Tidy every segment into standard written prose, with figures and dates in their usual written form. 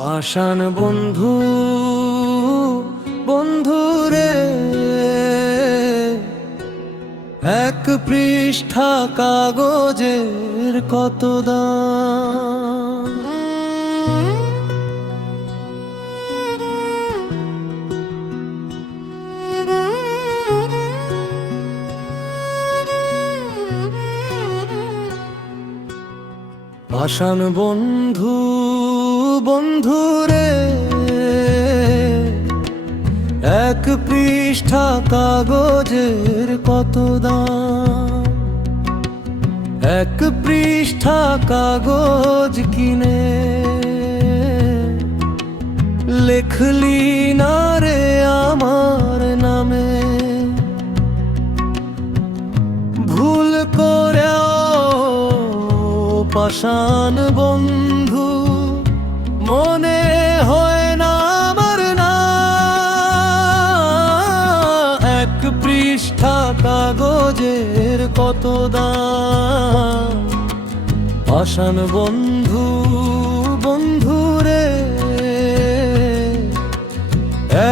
পাষাণ বন্ধু, বন্ধুরে, এক পৃষ্ঠা কাগজের কত দাম। পাষাণ বন্ধু, বন্ধুরে, এক পৃষ্ঠা কাগজের কত দাম। এক পৃষ্ঠা কাগজ কিনে লেখলি না রে আমার নামে। ভুল করেও পাষাণ বন্ধু মনে হয় না আমার না। এক পৃষ্ঠা কাগজের কত দাম। পাষাণ বন্ধু, বন্ধুরে,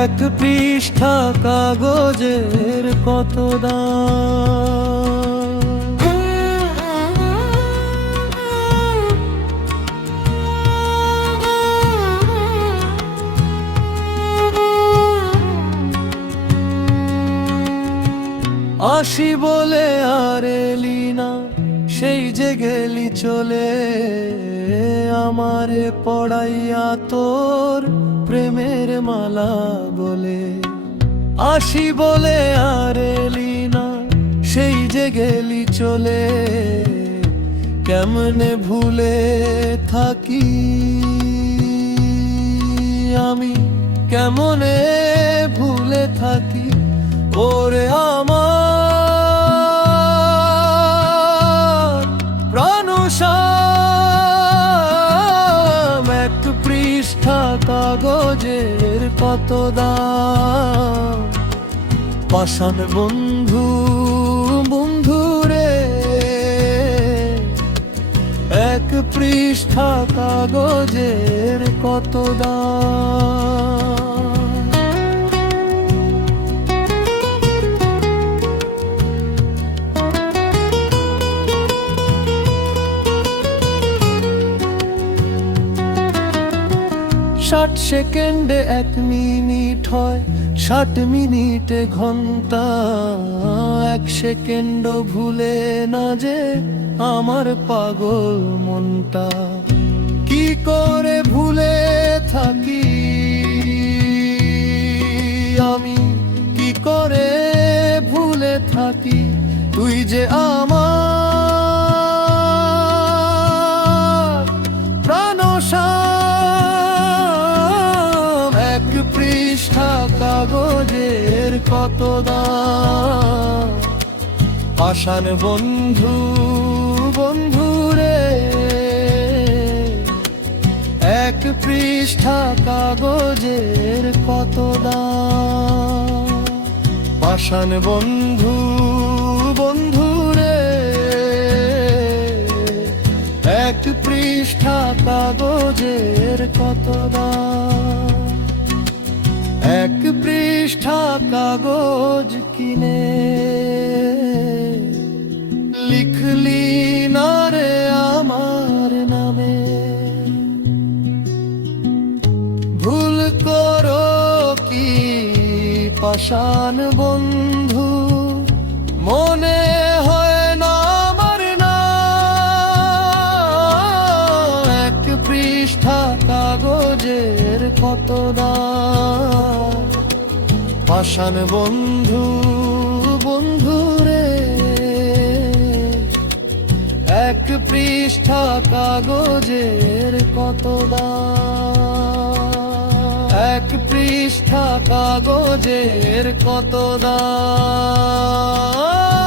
এক পৃষ্ঠা কাগজের কত দাম। আসি বলে আর এলি না, সেই যে গেলি চলে। আমারে পড়াইয়া তোর প্রেমের মালা বলে। আসি বলে আর এলি না, সেই যে গেলি চলে। কেমনে ভুলে থাকি আমি, কেমনে ভুলে থাকি ওরে আমার প্রাণসাম। এক পৃষ্ঠা কাগজের কত দাম। পাষাণ বন্ধু, বন্ধুরে, এক পৃষ্ঠা কাগজের কত দাম। ষাট সেকেন্ডে এক মিনিট হয়, 60 মিনিটে ঘন্টা। এক সেকেন্ডও ভুলে না যে আমার পাগল মনটা। কি করে ভুলে থাকি আমি, কি করে ভুলে থাকি তুই যে আমার প্রাণসাম। এক পৃষ্ঠা কাগজের কত দাম। পাষাণ বন্ধু, বন্ধুরে, এক পৃষ্ঠা কাগজের কত দাম। পাষাণ বন্ধু, বন্ধুরে, এক পৃষ্ঠা কাগজের কত দাম। এক পৃষ্ঠা কাগজ কিনে লিখলি না রে আমার নামে। ভুল করো কি পাষাণ বন্ধু, মনে হয় না আমার না। এক পৃষ্ঠা কাগজের কত দাম। পাষাণ বন্ধু, বন্ধুরে, এক পৃষ্ঠা কাগজের কত দাম। এক পৃষ্ঠা কাগজের কত দাম।